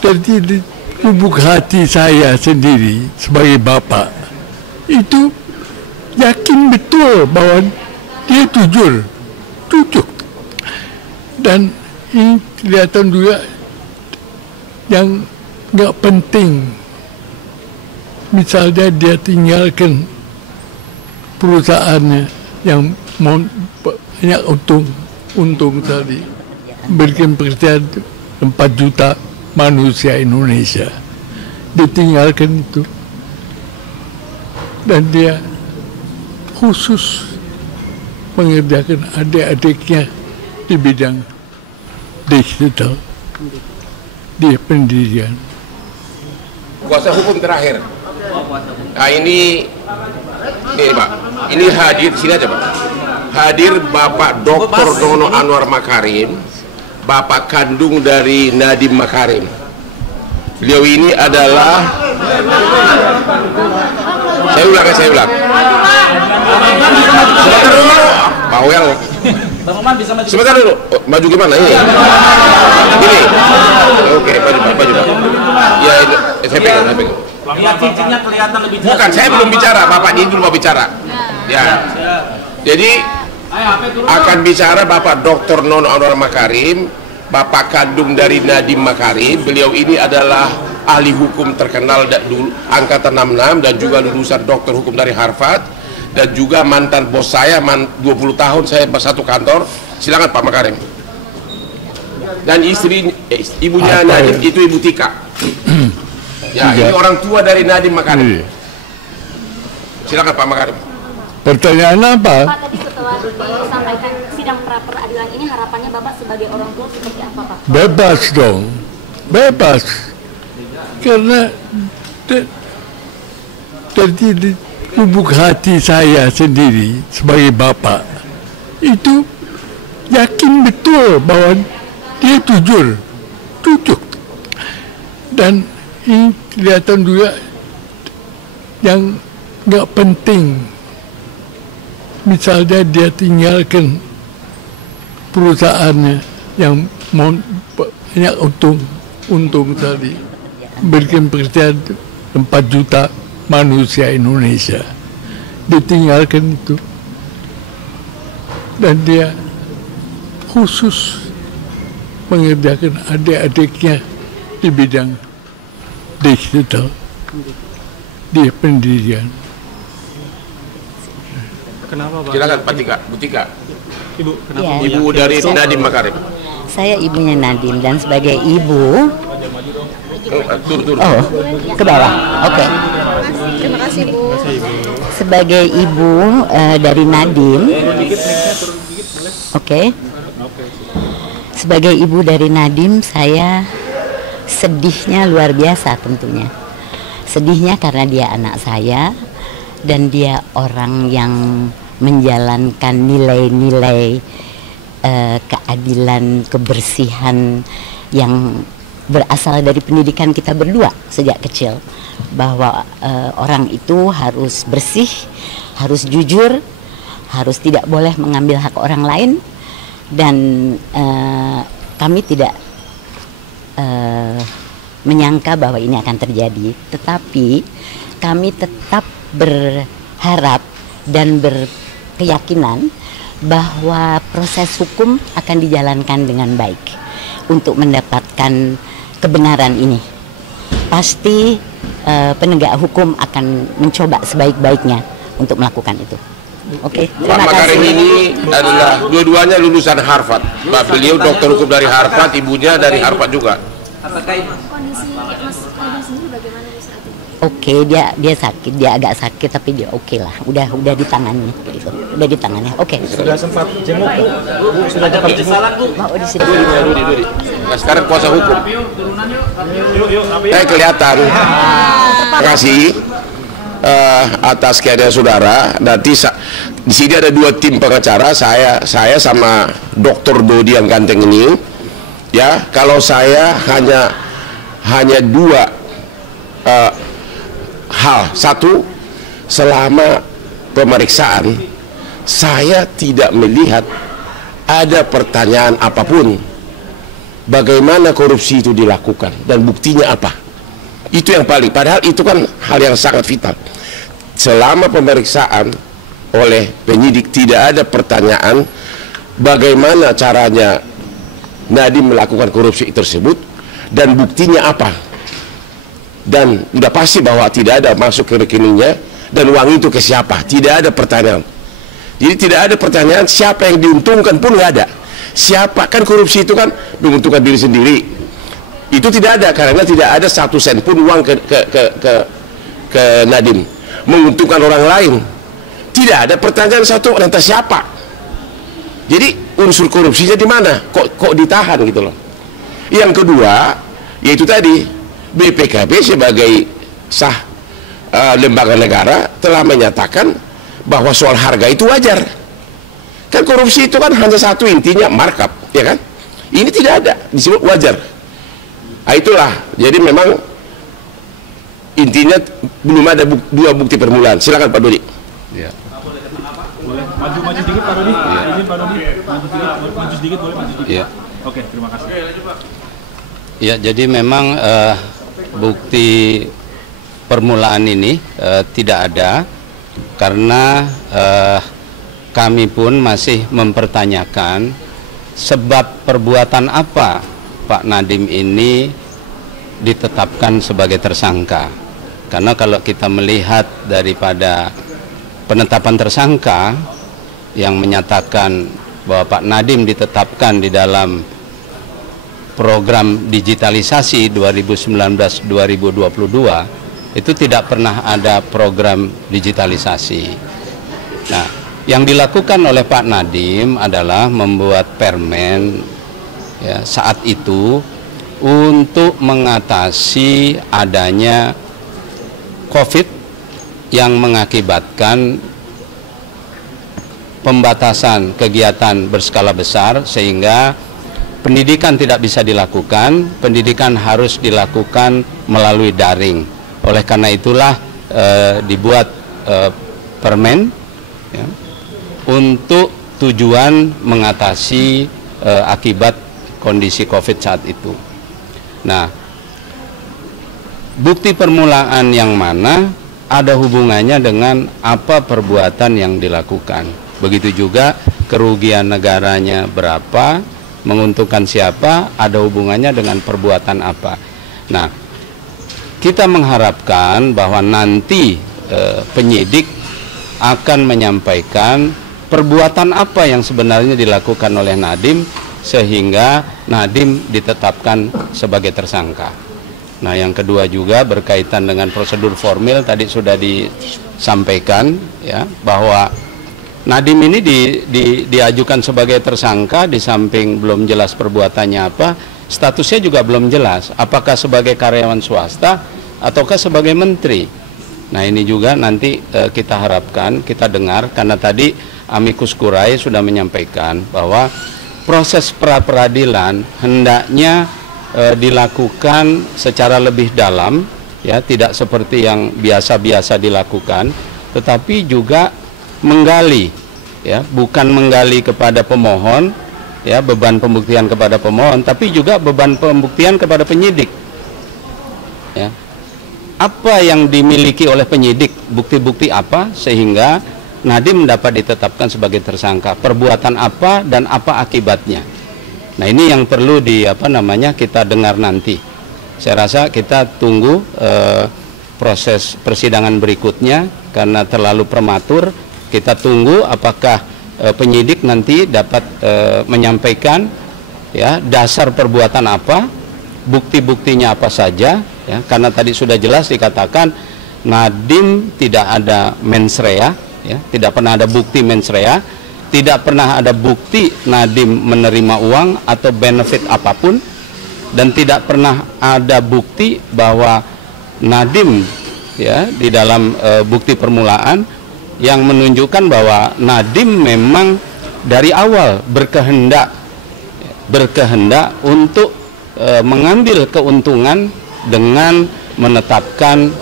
dari lubuk hati saya sendiri sebagai bapak itu yakin betul bahwa dia jujur dan ini kelihatan juga yang nggak penting, misalnya dia tinggalkan perusahaannya yang banyak untung tadi, berikan pekerjaan 4 juta manusia Indonesia, ditinggalkan itu, dan dia khusus mengerjakan adik-adiknya di bidang digital, di pendidikan. Kuasa hukum terakhir. Nah ini Pak, ini hadir sini aja Pak. Hadir Bapak Dr. Nono Anwar Makarim, Bapak kandung dari Nadiem Makarim. Beliau ini adalah, saya ulang. Sebentar dulu, bawel. Sebentar dulu, maju gimana ini? Ini, oke, maju. Ya, saya pegang. Lihat cincinnya kelihatan lebih jelas. Bukan, saya belum bicara, Bapak ini dulu mau bicara. Ya, jadi akan bicara Bapak Dr. Nono Anwar Makarim, Bapak kandung dari Nadiem Makarim. Beliau ini adalah ahli hukum terkenal dulu, angkatan 66, dan juga lulusan doktor hukum dari Harvard, dan juga mantan bos saya, 20 tahun saya satu kantor. Silakan Pak Makarim. Dan ibunya Nadiem itu Ibu Tika. Ya, ini orang tua dari Nadiem Makarim. Silakan Pak Makarim. Pertanyaan apa? Pak, tadi setelah disampaikan sidang pra-peradilan ini, harapannya Bapak sebagai orang tua seperti apa, Pak? Bebas dong, bebas. Karena dari lubuk hati saya sendiri sebagai bapak itu yakin betul bahwa dia jujur, dan ini kelihatan juga yang nggak penting, misalnya dia tinggalkan perusahaannya yang banyak untung tadi, berikan pekerjaan 4 juta manusia Indonesia, ditinggalkan itu, dan dia khusus mengerjakan adik-adiknya di bidang digital, di pendidikan. Kenapa Pak? Silakan Pak Tika, Bu Tika. Ibu, kenapa? Ya, Ibu dari Nadiem Makarim. Saya ibunya Nadiem, dan sebagai ibu, Turun. oh, ke bawah, oke. Terima kasih, Bu. Sebagai ibu dari Nadiem, oke. Sebagai ibu dari Nadiem, saya sedihnya luar biasa tentunya. Sedihnya karena dia anak saya, dan dia orang yang menjalankan nilai-nilai keadilan, kebersihan yang berasal dari pendidikan kita berdua sejak kecil, bahwa orang itu harus bersih, harus jujur, harus tidak boleh mengambil hak orang lain, dan kami tidak menyangka bahwa ini akan terjadi, tetapi kami tetap berharap dan berkeyakinan bahwa proses hukum akan dijalankan dengan baik untuk mendapatkan kebenaran ini. Pasti penegak hukum akan mencoba sebaik-baiknya untuk melakukan itu. Oke, Pak Makarim ini adalah dua-duanya lulusan Harvard. Beliau dokter hukum dari Harvard, ibunya dari Harvard juga. Kondisi Mas Nadiem sendiri bagaimana saat ini? Oke, dia sakit, dia agak sakit, tapi dia oke lah. Udah ditangani gitu. Udah ditangani. Oke. Sudah sempat jenguk, Bu? Sudah sempat jenguk? Mau di sini. Dudi. Nah, sekarang kuasa hukum. Saya kelihatan. Terima kasih atas kehadiran saudara. Nanti di sini ada 2 tim pengacara, saya sama Dr. Dodi yang ganteng ini. Ya, kalau saya hanya 2 hal. Satu, selama pemeriksaan saya tidak melihat ada pertanyaan apapun bagaimana korupsi itu dilakukan dan buktinya apa. Itu yang paling, padahal itu kan hal yang sangat vital. Selama pemeriksaan oleh penyidik tidak ada pertanyaan bagaimana caranya Nadiem melakukan korupsi tersebut dan buktinya apa, dan sudah pasti bahwa tidak ada masuk ke rekeningnya dan uang itu ke siapa, tidak ada pertanyaan. Jadi tidak ada pertanyaan siapa yang diuntungkan pun nggak ada. Siapa, kan korupsi itu kan menguntungkan diri sendiri, itu tidak ada karena tidak ada 1 sen pun uang ke Nadiem. Menguntungkan orang lain, tidak ada pertanyaan satu lantas siapa. Jadi unsur korupsinya di mana? Kok ditahan gitu loh. Yang kedua, yaitu tadi BPKB sebagai sah lembaga negara telah menyatakan bahwa soal harga itu wajar. Kan korupsi itu kan hanya satu intinya markup, ya kan? Ini tidak ada, disebut wajar. Nah, itulah, jadi memang intinya belum ada dua bukti permulaan. Silakan Pak Dodi. Ya. Boleh maju sedikit Pak Dodi. Izin Pak Dodi, maju sedikit boleh maju sedikit. Ya. Oke, terima kasih. Ya, jadi memang bukti permulaan ini tidak ada karena kami pun masih mempertanyakan sebab perbuatan apa Pak Nadiem ini ditetapkan sebagai tersangka. Karena kalau kita melihat daripada penetapan tersangka yang menyatakan bahwa Pak Nadiem ditetapkan di dalam program digitalisasi 2019-2022, itu tidak pernah ada program digitalisasi. Nah, yang dilakukan oleh Pak Nadiem adalah membuat permen ya, saat itu untuk mengatasi adanya COVID yang mengakibatkan pembatasan kegiatan berskala besar sehingga pendidikan tidak bisa dilakukan, pendidikan harus dilakukan melalui daring. Oleh karena itulah dibuat permen ya, untuk tujuan mengatasi akibat kondisi COVID saat itu. Nah, bukti permulaan yang mana ada hubungannya dengan apa perbuatan yang dilakukan. Begitu juga kerugian negaranya berapa, menguntungkan siapa, ada hubungannya dengan perbuatan apa. Nah, kita mengharapkan bahwa nanti penyidik akan menyampaikan perbuatan apa yang sebenarnya dilakukan oleh Nadiem sehingga Nadiem ditetapkan sebagai tersangka. Nah, yang kedua juga berkaitan dengan prosedur formil tadi sudah disampaikan ya bahwa Nadiem ini diajukan sebagai tersangka, di samping belum jelas perbuatannya apa, statusnya juga belum jelas. Apakah sebagai karyawan swasta ataukah sebagai menteri? Nah, ini juga nanti kita harapkan, kita dengar, karena tadi amicus curiae sudah menyampaikan bahwa proses pra-peradilan hendaknya dilakukan secara lebih dalam, ya, tidak seperti yang biasa-biasa dilakukan, tetapi juga menggali, ya, bukan menggali kepada pemohon, ya, beban pembuktian kepada pemohon, tapi juga beban pembuktian kepada penyidik. Ya. Apa yang dimiliki oleh penyidik, bukti-bukti apa sehingga Nadiem dapat ditetapkan sebagai tersangka, perbuatan apa dan apa akibatnya. Nah, ini yang perlu kita dengar nanti. Saya rasa kita tunggu proses persidangan berikutnya karena terlalu prematur. Kita tunggu apakah penyidik nanti dapat menyampaikan ya dasar perbuatan apa, bukti-buktinya apa saja, ya, karena tadi sudah jelas dikatakan Nadiem tidak ada mens rea, ya, tidak pernah ada bukti mens rea, tidak pernah ada bukti Nadiem menerima uang atau benefit apapun, dan tidak pernah ada bukti bahwa Nadiem, ya, di dalam bukti permulaan yang menunjukkan bahwa Nadiem memang dari awal berkehendak untuk mengambil keuntungan dengan menetapkan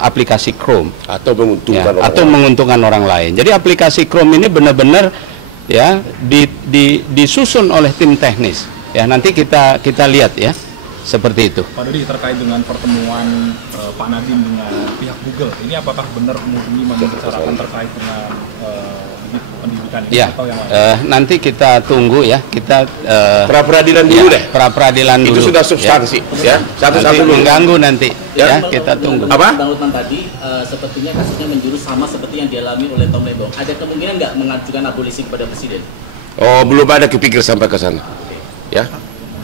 aplikasi Chrome atau menguntungkan, ya, menguntungkan orang lain. Jadi aplikasi Chrome ini benar-benar ya disusun oleh tim teknis Ya nanti kita lihat ya, seperti itu. Pak Dodi, terkait dengan pertemuan Pak Nadiem dengan pihak Google, ini apakah benar murni membicarakan terkait dengan pendidikan ini Ya, atau yang lain? nanti kita tunggu ya, kita Pra-peradilan dulu deh. pra-peradilan dulu. Itu sudah substansi, ya. Satu-satu Nanti dulu. mengganggu nanti, Ya. ya, kita tunggu. Apa? Bang Lukman tadi sepertinya kasusnya menjurus sama seperti yang dialami oleh Tom Lembong. Ada kemungkinan nggak mengajukan abolisi kepada Presiden? Oh, belum ada kepikir sampai ke sana. Ya.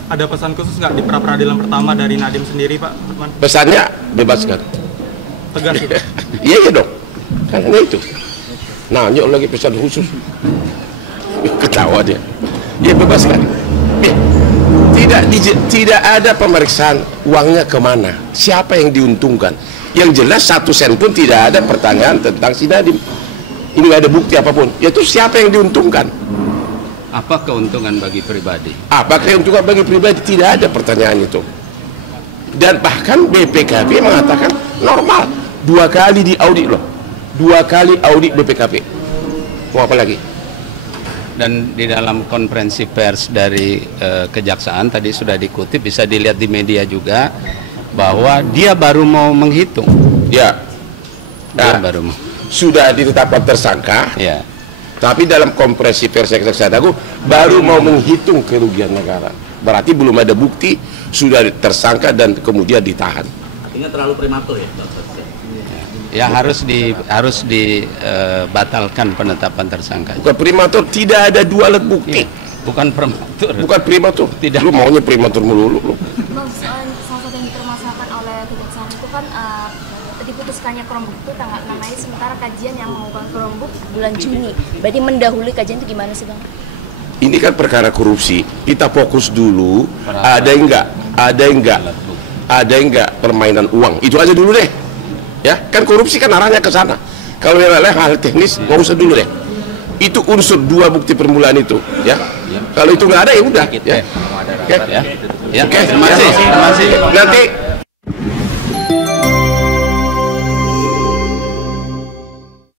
Ada pesan khusus nggak di pra-peradilan pertama dari Nadiem sendiri, Pak Lukman? Pesannya bebaskan. Tegas gitu. Iya dong. Karena itu. Nanya lagi pesan khusus. Ketawa dia. Ya bebaskan. Tidak ada pemeriksaan uangnya kemana, siapa yang diuntungkan. Yang jelas 1 sen pun tidak ada pertanyaan tentang si Nadiem. Ini nggak ada bukti apapun. Yaitu siapa yang diuntungkan. Apa keuntungan bagi pribadi? Apa keuntungan bagi pribadi? Tidak ada pertanyaan itu. Dan bahkan BPKP mengatakan normal. 2 kali diaudit loh. 2 kali audit BPKP. Mau apa lagi? Dan di dalam konferensi pers dari Kejaksaan tadi sudah dikutip, bisa dilihat di media juga, bahwa dia baru mau menghitung. Ya. Dia Nah, baru mau. sudah ditetapkan tersangka. Ya. Tapi dalam konferensi pers Kejaksaan Agung baru mau menghitung kerugian negara. Berarti belum ada bukti, sudah tersangka dan kemudian ditahan. Artinya terlalu prematur ya, Dokter? Ya harus dibatalkan penetapan tersangka. Bukan prematur, tidak ada 2 alat bukti. Bukan prematur. Bukan prematur. Tidak. Lu maunya prematur melulu lu. Bang, salah satu yang dipermasalahkan oleh kejaksaan itu kan diputuskannya Chromebook itu tanggal 6 Mei, sementara kajian yang mengumpulkan Chromebook bulan Juni. Berarti mendahului kajian itu gimana sih, Bang? Ini kan perkara korupsi. Kita fokus dulu. Ada enggak permainan uang. Itu aja dulu deh. Ya, kan korupsi kan arahnya ke sana. Kalau yang lain hal teknis nggak usah dulu deh. Itu unsur 2 bukti permulaan itu, ya. Kalau itu nggak ada ya udah. Ya. Oke. Ya. Terima kasih. Nanti